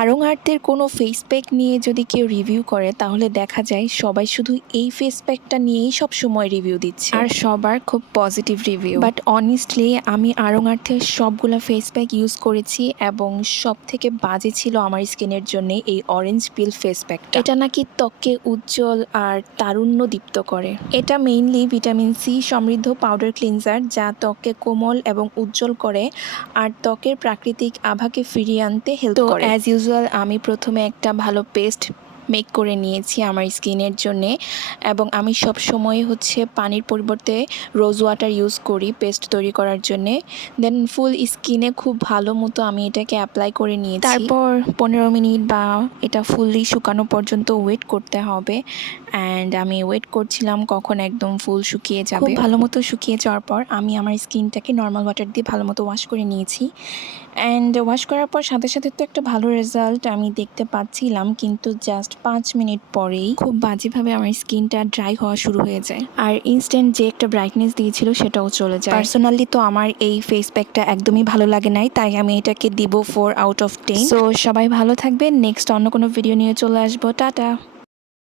আড়ং আর্টের কোনো ফেস প্যাক নিয়ে যদি কেউ রিভিউ করে তাহলে দেখা যায় সবাই শুধু এই ফেস প্যাকটা নিয়েই সব সময় রিভিউ দিচ্ছে আর সবার খুব পজিটিভ রিভিউ। বাট অনেস্টলি আমি আড়ং আর্টের সবগুলো ফেস প্যাক ইউজ করেছি এবং সব থেকে বাজে ছিল আমার স্কিনের জন্য এই অরেঞ্জ পিল ফেস প্যাকটা। এটা নাকি ত্বককে উজ্জ্বল আর তারুণ্য দীপ্ত করে। এটা মেইনলি ভিটামিন সি সমৃদ্ধ পাউডার ক্লিনজার যা ত্বককে কোমল এবং উজ্জ্বল করে আর ত্বকের প্রাকৃতিক আভাকে ফিরিয়ে আনতে হেল্প করে। অ্যাজ ইউজুয়াল আমি প্রথমে একটা ভালো পেস্ট মেক করে নিয়েছি আমার স্কিনের জন্যে এবং আমি সব সময় পানির পরিবর্তে রোজ ওয়াটার ইউজ করি পেস্ট তৈরি করার জন্যে। দেন ফুল স্কিনে খুব ভালো মতো আমি এটাকে অ্যাপ্লাই করে নিয়েছি। তারপর 15 মিনিট বা এটা ফুললি শুকানো পর্যন্ত ওয়েট করতে হবে। অ্যান্ড আমি ওয়েট করছিলাম কখন একদম ফুল শুকিয়ে যাবে। খুব ভালো মতো শুকিয়ে যাওয়ার পর আমি আমার স্কিনটাকে নর্মাল ওয়াটার দিয়ে ভালো মতো ওয়াশ করে নিয়েছি। অ্যান্ড ওয়াশ করার পর সাথে সাথে তো একটা ভালো রেজাল্ট আমি দেখতে পাচ্ছিলাম, কিন্তু জাস্ট 5 মিনিট পরেই খুব বাজেভাবে আমার স্কিনটা ড্রাই হওয়া শুরু হয়ে যায় আর ইনস্ট্যান্ট যে একটা ব্রাইটনেস দিয়েছিল সেটাও চলে যায়। পার্সোনালি তো আমার এই ফেস প্যাকটা একদমই ভালো লাগে নাই, তাই আমি এটাকে দিব 4 আউট অফ 10। সো সবাই ভালো থাকবে, নেক্সট অন্য কোনো ভিডিও নিয়ে চলে আসবো। টাটা।